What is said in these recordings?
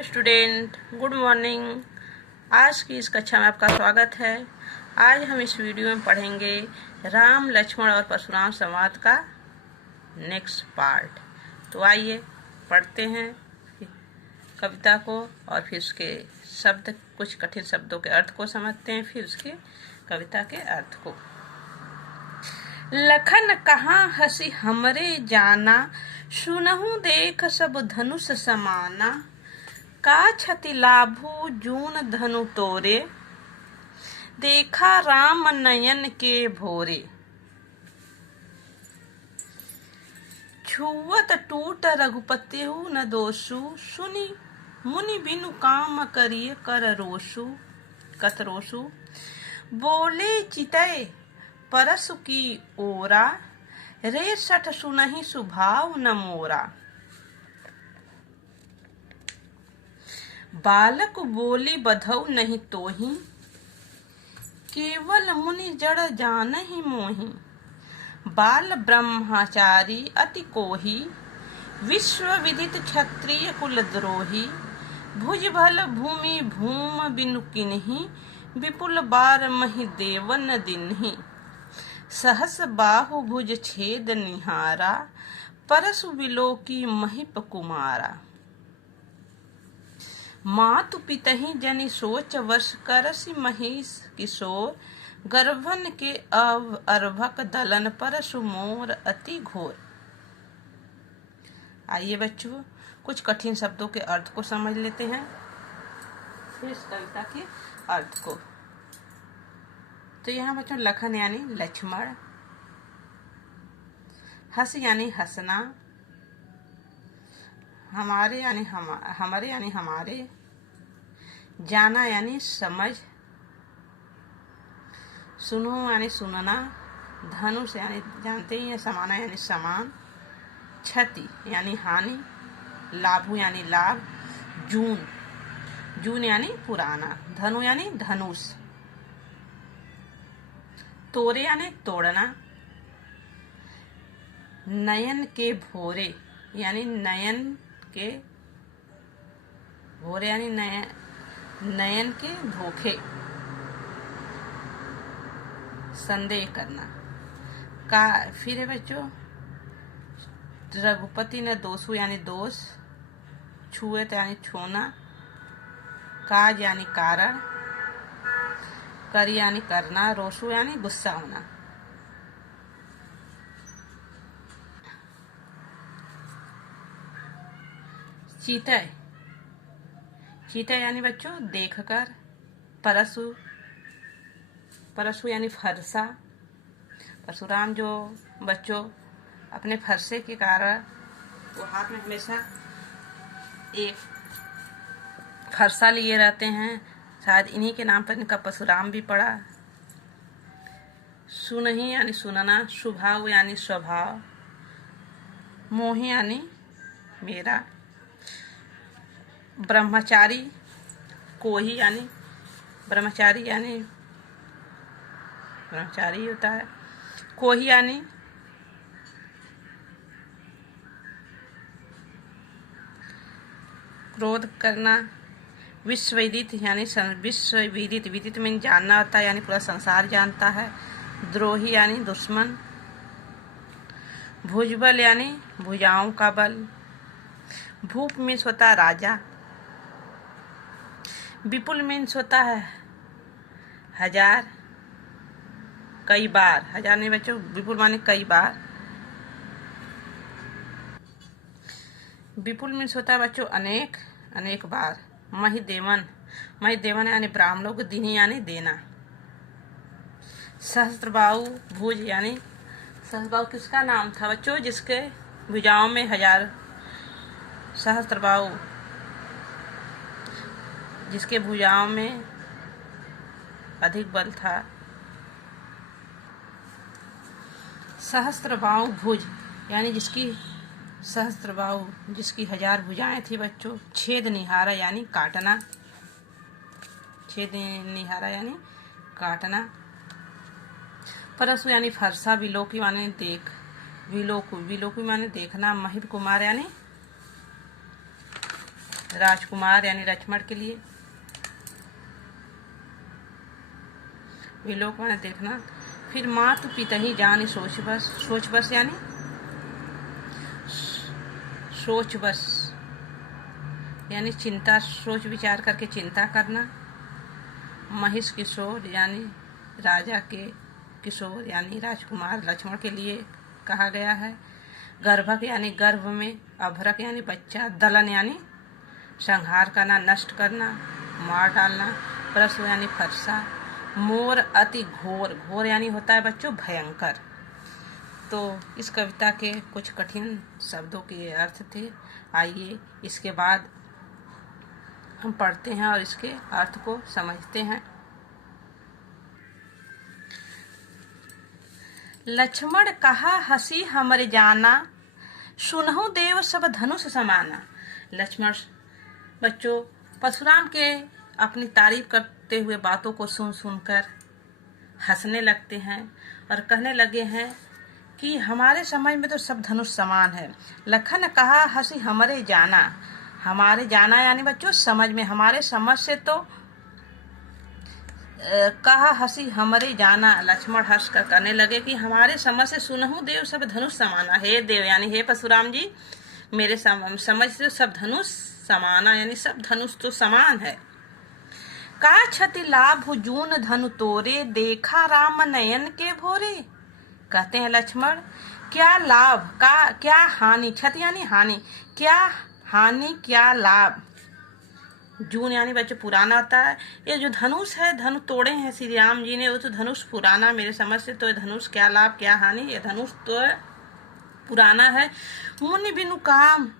Hello student, good morning. आज की इस कक्षा में आपका स्वागत है। आज हम इस वीडियो में पढ़ेंगे राम, लक्ष्मण और परशुराम संवाद का नेक्स्ट पार्ट। तो आइए पढ़ते हैं कविता को और फिर उसके शब्द, कुछ कठिन शब्दों के अर्थ को समझते हैं, फिर उसके कविता के अर्थ को। लखन कहाँ हसी हमरे जाना, सुनहु देख सब धनुष समाना। का छति लाभु जून धनु तोरे, देखा राम नयन के भोरे। छुअत टूट रघुपतिहु न दोषु, सुनि मुनि बिनु काम करिए कर रोषु कत रोषु। बोले चितय परसु की ओरा, रे सठ सुनहि सुभाव न मोरा। बालक बोली बधौ नहीं तोहि, केवल मुनि जड़ जानहि मोहि। बाल ब्रह्मचारी अति कोहि, विश्व विदित क्षत्रिय कुल द्रोही। भुज भल भूमि भूम बिनु किन्हि, विपुल बार महि देवन दिन्हि। सहस बाहु भुज छेद निहारा, परसु विलोकी महिप कुमारा। मातु पितहि जनि सोच वर्ष, करसि महिष किशोर। गर्भन के अर्भक दलन, परसु मोर अति घोर। आइए बच्चों, कुछ कठिन शब्दों के अर्थ को समझ लेते हैं, फिर इस कविता के अर्थ को। तो यहाँ बच्चों लखन यानी लक्ष्मण, हस यानी हंसना, हमारे यानी हमारे यानी हमारे, जाना यानी समझ, सुनो यानी सुनना, धनुष यानी जानते ही हैं, समाना यानी समान, क्षति यानी हानि, लाभु यानी लाभ, जून जून यानी पुराना, धनु यानी धनुष, तोरे यानी तोड़ना, नयन के भोरे यानी नयन के भोरे यानी नयन के धोखे, संदेह करना। का फिर है बच्चों रघुपति ने दोषु यानी दोष, छुएत यानी छूना, काज यानी कारण, कर यानी करना, रोषु यानी गुस्सा होना। चीतय चीतय यानी बच्चों देखकर, परसु परसु यानी फरसा। परशुराम जो बच्चों अपने फरसे के कारण वो हाथ में हमेशा एक फरसा लिए रहते हैं, शायद इन्हीं के नाम पर इनका परशुराम भी पड़ा। सुनहि यानी सुनना, स्वभाव यानी स्वभाव, मोहि यानी मेरा, ब्रह्मचारी कोही यानी ब्रह्मचारी यानी ब्रह्मचारी होता है, कोही यानी क्रोध करना, विश्वविदित यानी विश्वविदित, विदित में जानना होता है यानी पूरा संसार जानता है, द्रोही यानी दुश्मन, भुजबल यानी भुजाओं का बल, भूप मीन्स होता है राजा, विपुल मीन्स होता है हजार, कई बार, हजार नहीं बच्चों, विपुल माने कई बार। विपुल मीन्स होता है बच्चों अनेक, अनेक बार। महिदेवन यानी ब्राह्मणों को दिनी यानी देना। सहस्त्रबाहु भुज यानी, सहस्त्रबाहु किसका नाम था बच्चों? जिसके भुजाओं में हजार, सहस्त्रबाहु जिसके भुजाओं में अधिक बल था। सहस्त्रबाहु भुज यानी जिसकी सहस्त्रबाहु जिसकी हजार भुजाएं थी बच्चों। छेद निहारा यानी काटना, छेद निहारा यानी काटना। परसु यानी फरसा, विलोकी माने देख, विलोकी माने देखना, महिप कुमार यानी राजकुमार यानी लक्ष्मण के लिए। विलोक मैंने देखना। फिर मातु पितहि जानि सोच बस यानी सोच बस यानी चिंता, सोच विचार करके चिंता करना। महिष किशोर यानी राजा के किशोर यानी राजकुमार लक्ष्मण के लिए कहा गया है। गर्भक यानी गर्भ में, अभरक यानी बच्चा, दलन यानी संहार करना, नष्ट करना, मार डालना, परसु यानी फरसा, मोर अति घोर, घोर यानी होता है बच्चों भयंकर। तो इस कविता के कुछ कठिन शब्दों के अर्थ थे। आइए इसके बाद हम पढ़ते हैं और इसके अर्थ को समझते हैं। लक्ष्मण कहा हसी हमर जाना, सुनहु देव सब धनुष समाना। लक्ष्मण बच्चों परशुराम के अपनी तारीफ करते हुए बातों को सुन सुनकर हंसने लगते हैं और कहने लगे हैं कि हमारे समझ में तो सब धनुष समान है। लखन कहा हसी हमरे जाना, हमारे जाना यानी बच्चों समझ में, हमारे समझ से तो कहा हसी हमरे जाना, लक्ष्मण हंस कर कहने लगे कि हमारे समझ से सुनहु देव सब धनुष समाना। हे देव यानी हे परशुराम जी, मेरे समझ से सब धनुष समाना यानी सब धनुष तो समान है। का क्षति लाभ जून धनु तोरे, देखा राम नयन के भोरे। कहते हैं लक्ष्मण क्या लाभ, का क्या हानि, क्षति यानी हानि, क्या हानि क्या लाभ। जून यानी बच्चे पुराना होता है। ये जो धनुष है, धनु तोड़े हैं श्री राम जी ने, वो तो धनुष पुराना, मेरे समझ से तो ये धनुष क्या लाभ क्या हानि, ये धनुष तो पुराना है। मुनि बिनु काम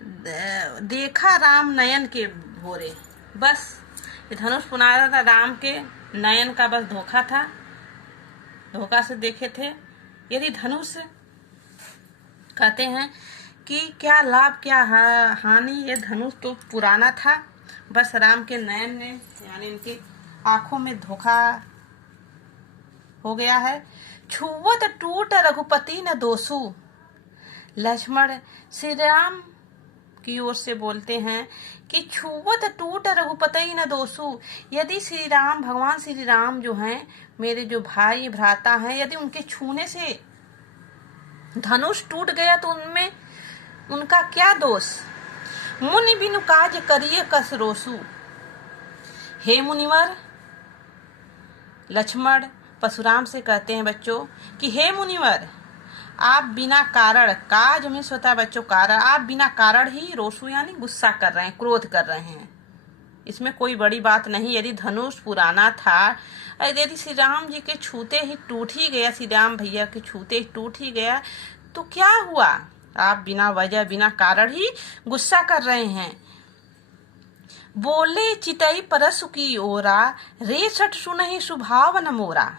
देखा राम नयन के भोरे, बस ये धनुष पुराना था, राम के नयन का बस धोखा था, धोखा से देखे थे। यदि धनुष कहते हैं कि क्या लाभ क्या हानि, ये धनुष तो पुराना था, बस राम के नयन ने यानी इनकी आंखों में धोखा हो गया है। छुवत टूट रघुपति न दोषु। लक्ष्मण श्री राम की ओर से बोलते हैं कि छुवत टूट रघुपति न दोषु। यदि श्री राम, भगवान श्री राम जो हैं, मेरे जो भाई भ्राता हैं, यदि उनके छूने से धनुष टूट गया तो उनमें उनका क्या दोष। मुनि बिनु काज करिए कस रोसु। हे मुनिवर, लक्ष्मण परशुराम से कहते हैं बच्चों कि हे मुनिवर, आप बिना कारण, काज में स्वतः बच्चों कारण, आप बिना कारण ही रोसु यानी गुस्सा कर रहे हैं, क्रोध कर रहे हैं, इसमें कोई बड़ी बात नहीं। यदि धनुष पुराना था, यदि श्री राम जी के छूते ही टूट ही गया, श्री राम भैया के छूते ही टूट ही गया, तो क्या हुआ। आप बिना वजह बिना कारण ही गुस्सा कर रहे हैं। बोले चितई परसु की ओरा, रे सठ सुनहि सुभाव न मोरा।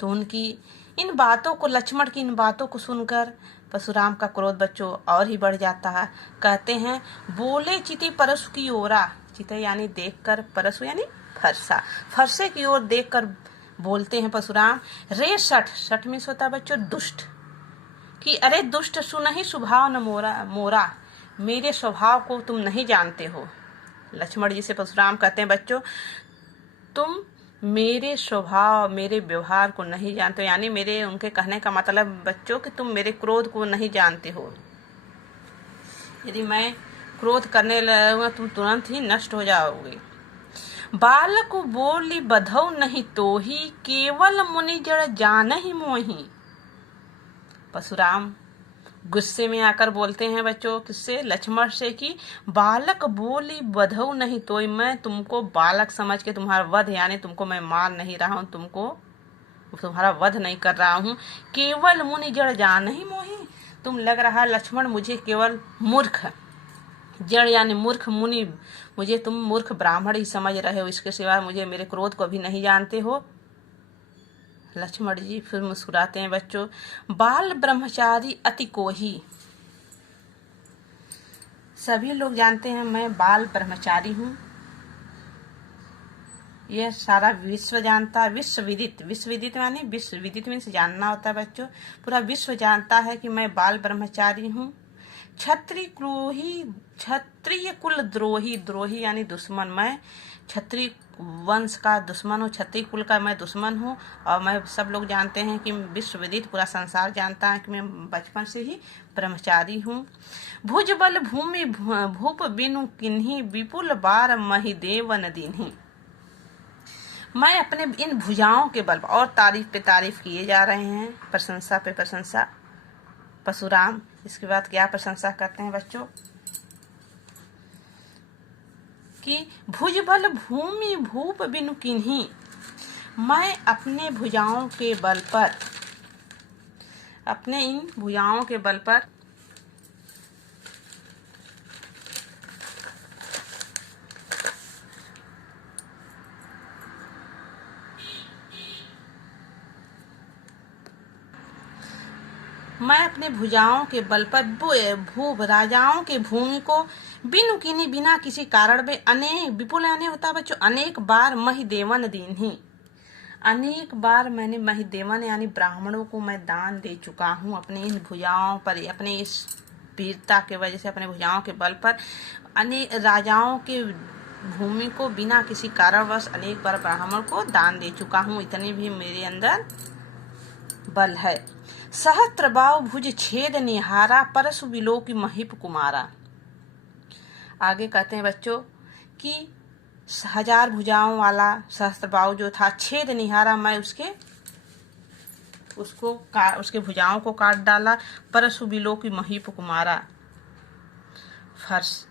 तो उनकी इन बातों को, लक्ष्मण की इन बातों को सुनकर परशुराम का क्रोध बच्चों और ही बढ़ जाता है। कहते हैं बोले चितई परसु की ओरा, चितई यानी देखकर, परसु यानी फरसा, फरसे की ओर देखकर बोलते हैं परशुराम। रे सठ, सठ में होता बच्चों दुष्ट, कि अरे दुष्ट सुनहि स्वभाव न मोरा, मेरे स्वभाव को तुम नहीं जानते हो। लक्ष्मण जी से परशुराम कहते हैं बच्चों तुम मेरे स्वभाव, मेरे व्यवहार को नहीं जानते हो, यानी मेरे, उनके कहने का मतलब बच्चों कि तुम मेरे क्रोध को नहीं जानते हो। यदि मैं क्रोध करने लगूंगा तुम तुरंत ही नष्ट हो जाओगे। बालक बोली बधौ नहीं तोही, केवल मुनि जड़ जान ही मोही। परशुराम गुस्से में आकर बोलते हैं बच्चों किससे, लक्ष्मण से, कि बालक बोली बधौ नहीं तोही, मैं तुमको बालक समझ के तुम्हारा वध यानी तुमको मैं मार नहीं रहा हूँ, तुमको तुम्हारा वध नहीं कर रहा हूँ। केवल मुनि जड़ जान ही मोही, तुम लग रहा लक्ष्मण मुझे केवल मूर्ख, जड़ यानी मूर्ख, मुनि मुझे तुम मूर्ख ब्राह्मण ही समझ रहे हो, इसके सिवा मुझे, मेरे क्रोध को भी नहीं जानते हो। लक्ष्मण जी फिर मुस्कुराते हैं बच्चों। बाल ब्रह्मचारी अति कोही। सभी लोग जानते हैं मैं बाल ब्रह्मचारी हूँ, यह सारा विश्व जानता है, विश्व विदित, विश्व विदित यानी विश्व विदित में से जानना होता है बच्चों, पूरा विश्व जानता है कि मैं बाल ब्रह्मचारी हूँ। क्षत्रिय कुल द्रोही, द्रोही यानी दुश्मन। मैं क्षत्रिय वंश का दुश्मन हूँ, क्षत्रिय कुल का मैं दुश्मन हूँ। और मैं, सब लोग जानते हैं कि विश्व विदित पूरा संसार जानता है कि मैं बचपन से ही ब्रह्मचारी हूँ। भुज बल भूमि भूप बिनु किन्हीं, विपुल बार महिदेवन दीन्हीं। मैं अपने इन भुजाओं के बल, और तारीफ पे तारीफ किए जा रहे हैं, प्रशंसा पे प्रशंसा। परशुराम इसके बाद क्या प्रशंसा करते हैं बच्चों कि भुज बल भूमि भूप बिनु किन्हीं, मैं अपने भुजाओं के बल पर, अपने इन भुजाओं के बल पर मैं अपने भुजाओं के बल पर भूप राजाओं के भूमि को बिनु किन्हीं, बिना किसी कारण में, अनेक, विपुल यानी होता है बच्चों अनेक बार, महिदेवन दीन्हीं, अनेक बार मैंने महिदेवन यानी ब्राह्मणों को मैं दान दे चुका हूँ अपने इन भुजाओं पर, अपने इस वीरता के वजह से, अपने भुजाओं के बल पर अनेक राजाओं के भूमि को बिना किसी कारणवश अनेक बार ब्राह्मण को दान दे चुका हूँ। इतनी भी मेरे अंदर बल है। सहस्त्र बाहु भुज छेद निहारा, परशु विलोकी महिप कुमारा। आगे कहते हैं बच्चों कि 1000 भुजाओं वाला सहस्त्र बाहु जो था, छेद निहारा, मैं उसके भुजाओं को काट डाला। परशु विलोकी महिप कुमारा, फर्श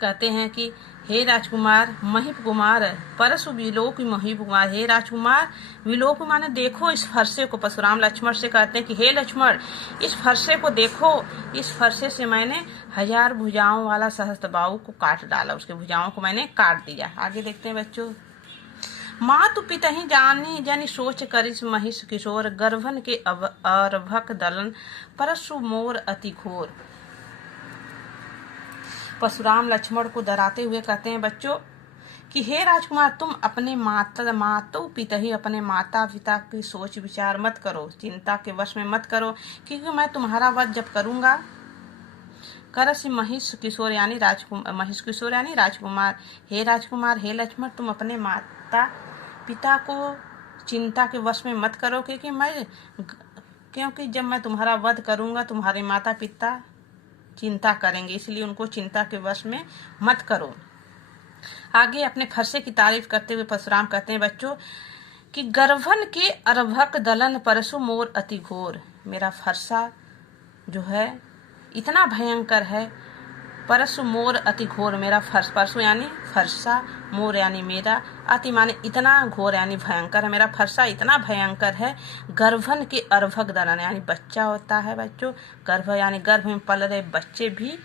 कहते हैं कि हे राजकुमार महिप कुमार, परशु विलोकी महिप कुमार, हे राजकुमार विलोक माने देखो इस फरसे को। परशुराम लक्ष्मण से कहते हैं कि हे लक्ष्मण इस फरसे को देखो, इस फरसे से मैंने 1000 भुजाओं वाला सहस्त्रबाहु को काट डाला, उसके भुजाओं को मैंने काट दिया। आगे देखते हैं बच्चों। मातु पितहि जानी जनि सोच करिस, महिष किशोर गर्भन के अर्भक दलन, परशु मोर अति घोर। परशुराम लक्ष्मण को डराते हुए कहते हैं बच्चों कि हे राजकुमार तुम अपने मातु पितहि, अपने माता पिता की सोच विचार मत करो, चिंता के वश में मत करो, क्योंकि मैं तुम्हारा वध जब करूंगा। करस महिष किशोर यानी महिष किशोर यानी राजकुमार, हे राजकुमार हे लक्ष्मण तुम अपने माता पिता को चिंता के वश में मत करो, क्योंकि जब मैं तुम्हारा वध करूंगा तुम्हारे माता पिता चिंता करेंगे, इसलिए उनको चिंता के वश में मत करो। आगे अपने फरसे की तारीफ करते हुए परशुराम कहते हैं बच्चों कि गर्भन के अर्भक दलन, परशु मोर अति घोर। मेरा फरसा जो है इतना भयंकर है, परशु मोर अति घोर, मेरा परशु यानी फरसा, मोर यानी मेरा, अति माने इतना, घोर यानी भयंकर है, मेरा फरसा इतना भयंकर है। गर्भन के अर्भक दलन यानी बच्चा होता है बच्चों, गर्भ यानी गर्भ में पल रहे बच्चे भी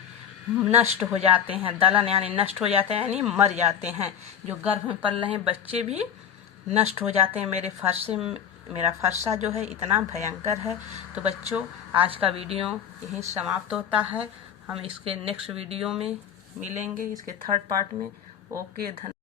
नष्ट हो जाते हैं, दलन यानी नष्ट हो जाते हैं यानी मर जाते हैं, जो गर्भ में पल रहे बच्चे भी नष्ट हो जाते हैं। मेरा फरसा जो है इतना भयंकर है। तो बच्चों आज का वीडियो यहीं समाप्त होता है, हम इसके नेक्स्ट वीडियो में मिलेंगे, इसके 3rd पार्ट में। ओके, धन्यवाद।